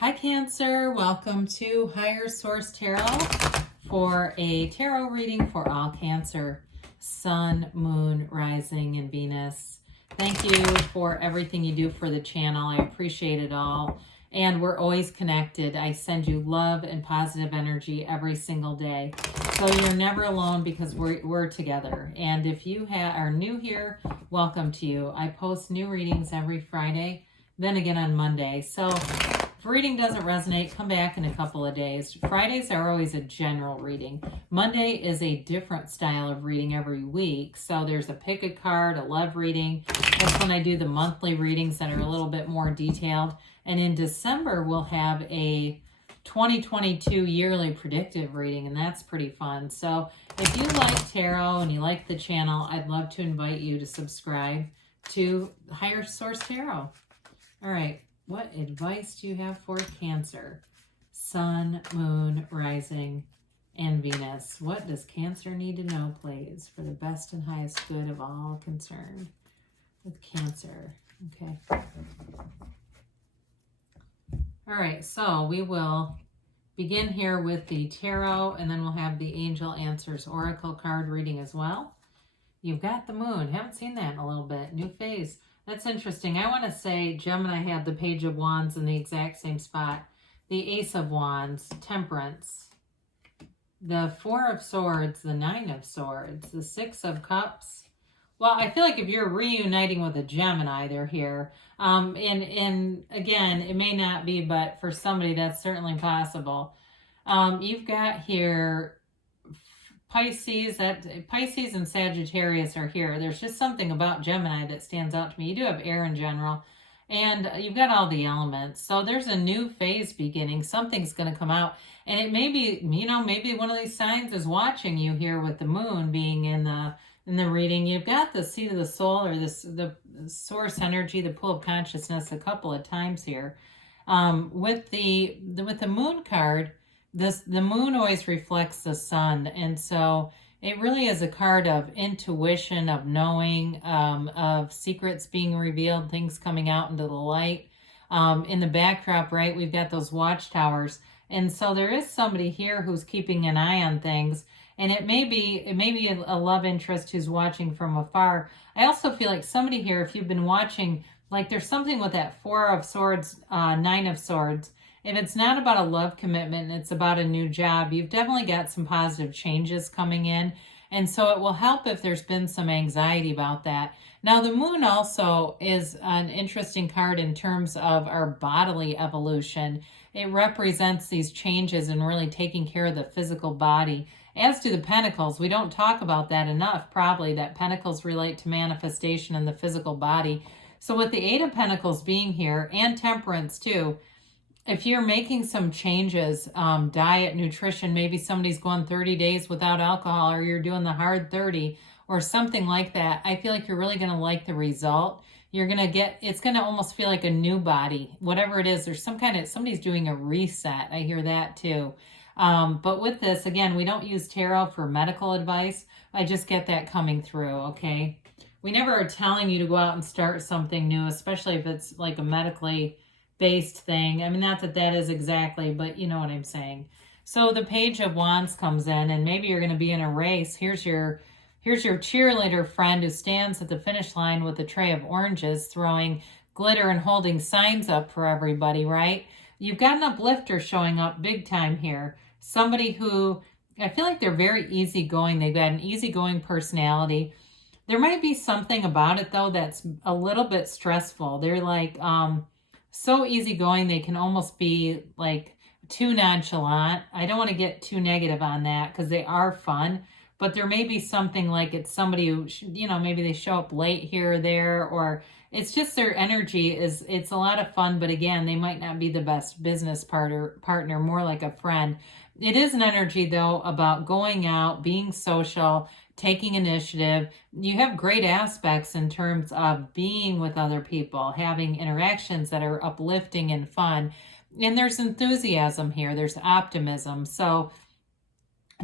Hi Cancer, welcome to Higher Source Tarot for a tarot reading for all Cancer, Sun, Moon, Rising, and Venus. Thank you for everything you do for the channel. I appreciate it all. And we're always connected. I send you love and positive energy every single day. So you're never alone because we're together. And if you are new here, welcome to you. I post new readings every Friday, then again on Monday. So if reading doesn't resonate, come back in a couple of days. Fridays are always a general reading. Monday is a different style of reading every week. So there's a pick a card, a love reading. That's when I do the monthly readings that are a little bit more detailed. And in December, we'll have a 2022 yearly predictive reading, and that's pretty fun. So if you like tarot and you like the channel, I'd love to invite you to subscribe to Higher Source Tarot. All right. What advice do you have for Cancer? Sun, Moon, Rising, and Venus. What does Cancer need to know, please, for the best and highest good of all concerned with Cancer? Okay. All right, so we will begin here with the tarot, and then we'll have the Angel Answers Oracle card reading as well. You've got the Moon. Haven't seen that in a little bit. New phase. That's interesting. I want to say Gemini had the Page of Wands in the exact same spot. The Ace of Wands, Temperance, the Four of Swords, the Nine of Swords, the Six of Cups. Well, I feel like if you're reuniting with a Gemini, they're here. And again, it may not be, but for somebody, that's certainly possible. You've got here Pisces and Sagittarius are here. There's just something about Gemini that stands out to me. You do have air in general, and you've got all the elements. So there's a new phase beginning. Something's going to come out, and it may be, maybe one of these signs is watching you here with the Moon being in the reading. You've got the seat of the soul, or the source energy, the pool of consciousness, a couple of times here. With the Moon card. The Moon always reflects the Sun, and so it really is a card of intuition, of knowing, of secrets being revealed, things coming out into the light. In the backdrop, right, we've got those watchtowers, and so there is somebody here who's keeping an eye on things, and it may be a love interest who's watching from afar. I also feel like somebody here, if you've been watching, like there's something with that Four of Swords, Nine of Swords. If it's not about a love commitment and it's about a new job, you've definitely got some positive changes coming in. And so it will help if there's been some anxiety about that. Now, the Moon also is an interesting card in terms of our bodily evolution. It represents these changes and really taking care of the physical body. As do the Pentacles. We don't talk about that enough, probably, that Pentacles relate to manifestation in the physical body. So with the Eight of Pentacles being here, and Temperance too, if you're making some changes, diet, nutrition, maybe somebody's going 30 days without alcohol, or you're doing the hard 30 or something like that, I feel like you're really going to like the result. You're going to get, it's going to almost feel like a new body, whatever it is. There's somebody's doing a reset. I hear that too. But with this, again, we don't use tarot for medical advice. I just get that coming through, okay? We never are telling you to go out and start something new, especially if it's like a medically based thing. I mean, not that that is exactly, but you know what I'm saying. So the Page of Wands comes in, and maybe you're going to be in a race. Here's your cheerleader friend who stands at the finish line with a tray of oranges, throwing glitter and holding signs up for everybody, right? You've got an uplifter showing up big time here. Somebody who, I feel like they're very easygoing. They've got an easygoing personality. There might be something about it, though, that's a little bit stressful. They're like, so easygoing, they can almost be like too nonchalant. I don't want to get too negative on that because they are fun, but there may be something like it's somebody who, maybe they show up late here or there, or it's just their energy it's a lot of fun, but again, they might not be the best business partner, more like a friend. It is an energy, though, about going out, being social, taking initiative. You have great aspects in terms of being with other people, having interactions that are uplifting and fun. And there's enthusiasm here. There's optimism. So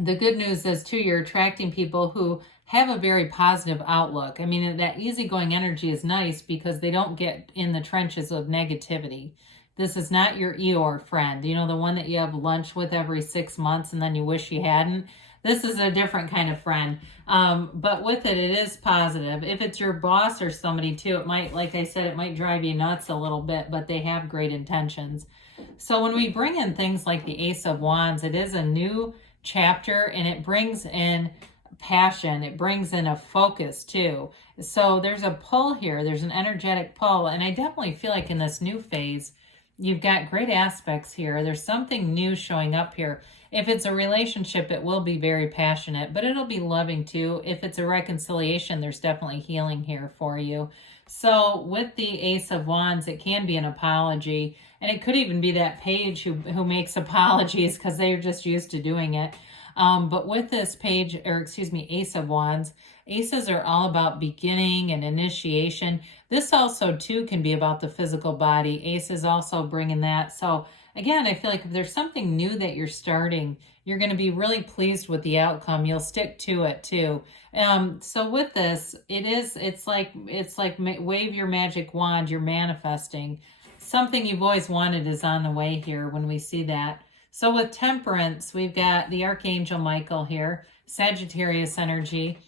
the good news is, too, you're attracting people who have a very positive outlook. I mean, that easygoing energy is nice because they don't get in the trenches of negativity. This is not your Eeyore friend. You know, the one that you have lunch with every 6 months and then you wish you hadn't. This is a different kind of friend. But with it, it is positive. If it's your boss or somebody too, it might, like I said, it might drive you nuts a little bit, but they have great intentions. So when we bring in things like the Ace of Wands, it is a new chapter and it brings in passion. It brings in a focus too. So there's a pull here. There's an energetic pull. And I definitely feel like in this new phase, you've got great aspects here. There's something new showing up here. If it's a relationship, it will be very passionate, but it'll be loving too. If it's a reconciliation, there's definitely healing here for you. So with the Ace of Wands, it can be an apology. And it could even be that page who makes apologies because they're just used to doing it. But with this page, or excuse me, Ace of Wands, aces are all about beginning and initiation. This also too can be about the physical body. Aces also bring in that. So again, I feel like if there's something new that you're starting, you're going to be really pleased with the outcome. You'll stick to it too. So with this, it's like wave your magic wand, you're manifesting. Something you've always wanted is on the way here when we see that. So with Temperance, we've got the Archangel Michael here, Sagittarius energy.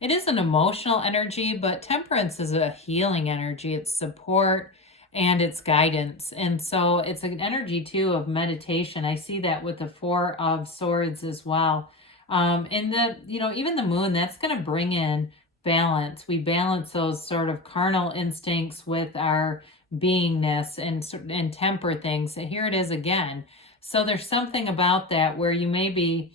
It is an emotional energy, but Temperance is a healing energy. It's support and it's guidance. And so it's an energy too of meditation. I see that with the Four of Swords as well. And even the Moon, that's going to bring in balance. We balance those sort of carnal instincts with our beingness and temper things. And here it is again. So there's something about that where you may be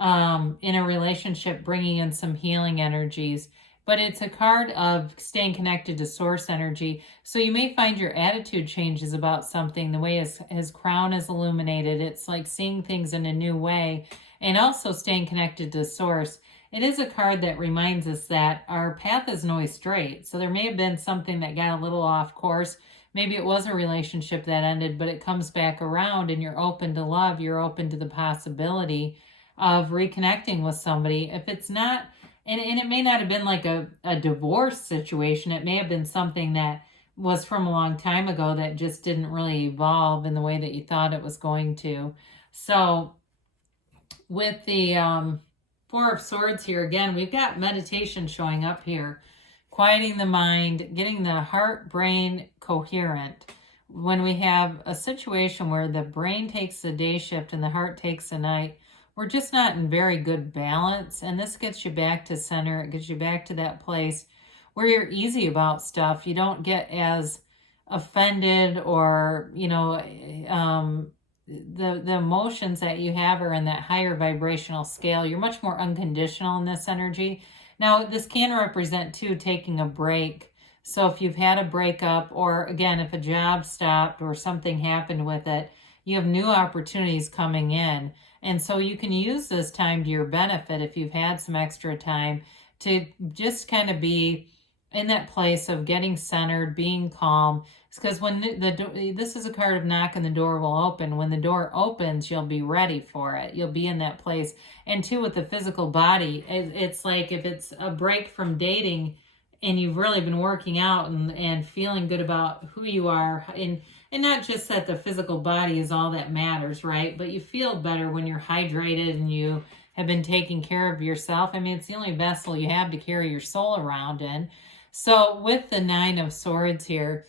in a relationship bringing in some healing energies, but it's a card of staying connected to source energy. So you may find your attitude changes about something, the way his crown is illuminated. It's like seeing things in a new way and also staying connected to source. It is a card that reminds us that our path isn't always straight. So there may have been something that got a little off course. Maybe it was a relationship that ended, but it comes back around and you're open to love. You're open to the possibility of reconnecting with somebody. If it's not, and it may not have been like a divorce situation. It may have been something that was from a long time ago that just didn't really evolve in the way that you thought it was going to. So with the Four of Swords here, again, we've got meditation showing up here. Quieting the mind, getting the heart, brain coherent. When we have a situation where the brain takes the day shift and the heart takes the night, we're just not in very good balance. And this gets you back to center. It gets you back to that place where you're easy about stuff. You don't get as offended or, the emotions that you have are in that higher vibrational scale. You're much more unconditional in this energy. Now, this can represent, too, taking a break. So if you've had a breakup or, again, if a job stopped or something happened with it, you have new opportunities coming in. And so you can use this time to your benefit if you've had some extra time to just kind of be in that place of getting centered, being calm. It's because when this is a card of knock and the door will open. When the door opens, you'll be ready for it. You'll be in that place. And too, with the physical body, it's like if it's a break from dating and you've really been working out and feeling good about who you are, and not just that the physical body is all that matters, right? But you feel better when you're hydrated and you have been taking care of yourself. I mean, it's the only vessel you have to carry your soul around in. So with the Nine of Swords here,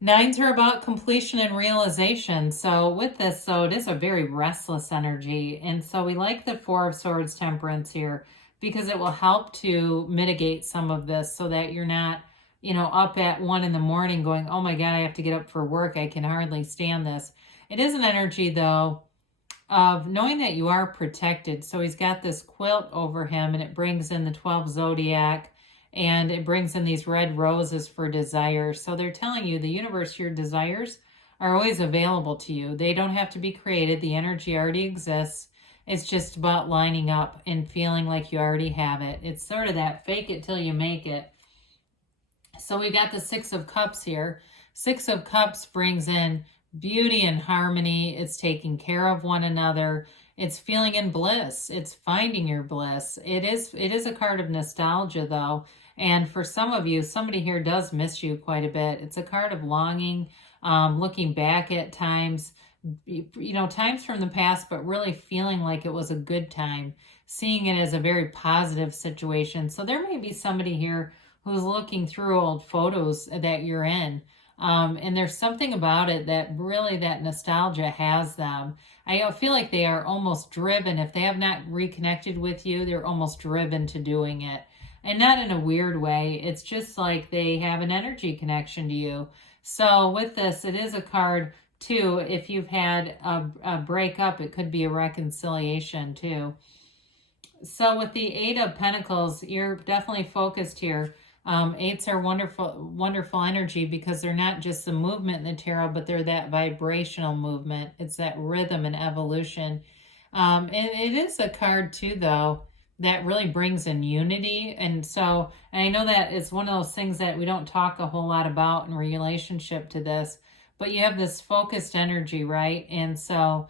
nines are about completion and realization. So with this, so it is a very restless energy. And so we like the Four of Swords Temperance here because it will help to mitigate some of this so that you're not, up at 1 a.m. going, oh my God, I have to get up for work. I can hardly stand this. It is an energy though of knowing that you are protected. So he's got this quilt over him and it brings in the 12 zodiac. And it brings in these red roses for desires. So they're telling you the universe, your desires are always available to you. They don't have to be created. The energy already exists. It's just about lining up and feeling like you already have it. It's sort of that fake it till you make it. So we got the Six of Cups here. Six of Cups brings in beauty and harmony. It's taking care of one another. It's feeling in bliss. It's finding your bliss. It is a card of nostalgia though. And for some of you, somebody here does miss you quite a bit. It's a card of longing, looking back at times, times from the past, but really feeling like it was a good time, seeing it as a very positive situation. So there may be somebody here who's looking through old photos that you're in. And there's something about it that really that nostalgia has them. I feel like they are almost driven. If they have not reconnected with you, they're almost driven to doing it. And not in a weird way. It's just like they have an energy connection to you. So with this, it is a card too. If you've had a breakup, it could be a reconciliation too. So with the Eight of Pentacles, you're definitely focused here. Eights are wonderful, wonderful energy because they're not just the movement in the tarot, but they're that vibrational movement. It's that rhythm and evolution. And it is a card too, though, that really brings in unity. And I know that it's one of those things that we don't talk a whole lot about in relationship to this, but you have this focused energy, right? And so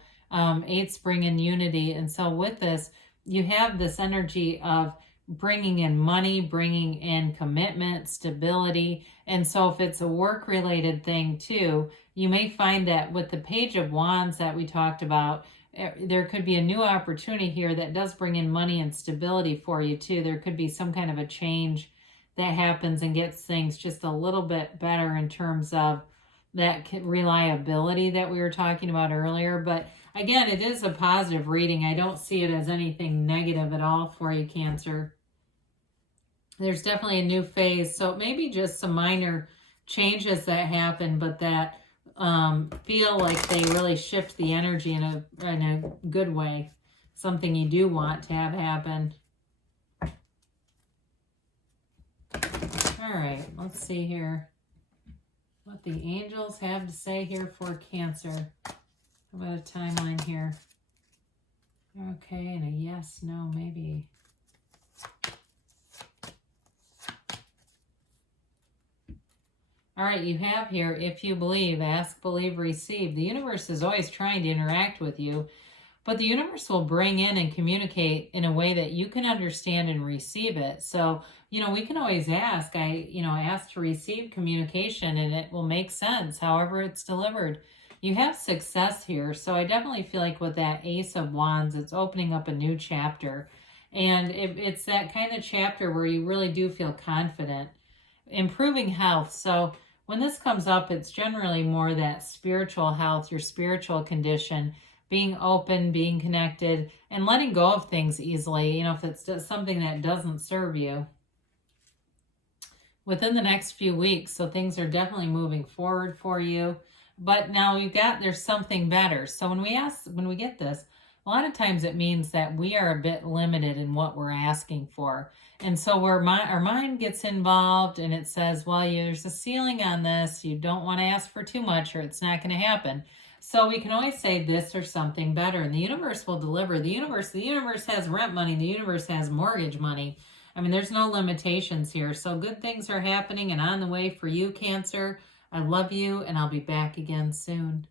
eights bring in unity. And so with this, you have this energy of bringing in money, bringing in commitment, stability. And so if it's a work-related thing too, you may find that with the Page of Wands that we talked about, there could be a new opportunity here that does bring in money and stability for you too. There could be some kind of a change that happens and gets things just a little bit better in terms of that reliability that we were talking about earlier. But again, it is a positive reading. I don't see it as anything negative at all for you, Cancer. There's definitely a new phase. So it may be just some minor changes that happen, but that feel like they really shift the energy in a good way. Something you do want to have happen. All right, let's see here what the angels have to say here for Cancer. How about a timeline here? Okay, and a yes, no, maybe. All right, you have here, if you believe, ask, believe, receive. The universe is always trying to interact with you, but the universe will bring in and communicate in a way that you can understand and receive it. So, we can always ask. Ask to receive communication and it will make sense however it's delivered. You have success here. So I definitely feel like with that Ace of Wands, it's opening up a new chapter. And it's that kind of chapter where you really do feel confident. Improving health. So when this comes up, it's generally more that spiritual health, your spiritual condition, being open, being connected, and letting go of things easily, if it's something that doesn't serve you. Within the next few weeks, so things are definitely moving forward for you. But now there's something better. So when we get this, a lot of times it means that we are a bit limited in what we're asking for. And so where our mind gets involved and it says, well, there's a ceiling on this. You don't want to ask for too much or it's not going to happen. So we can always say this or something better. And the universe will deliver. The universe has rent money. The universe has mortgage money. I mean, there's no limitations here. So good things are happening and on the way for you, Cancer. I love you, and I'll be back again soon.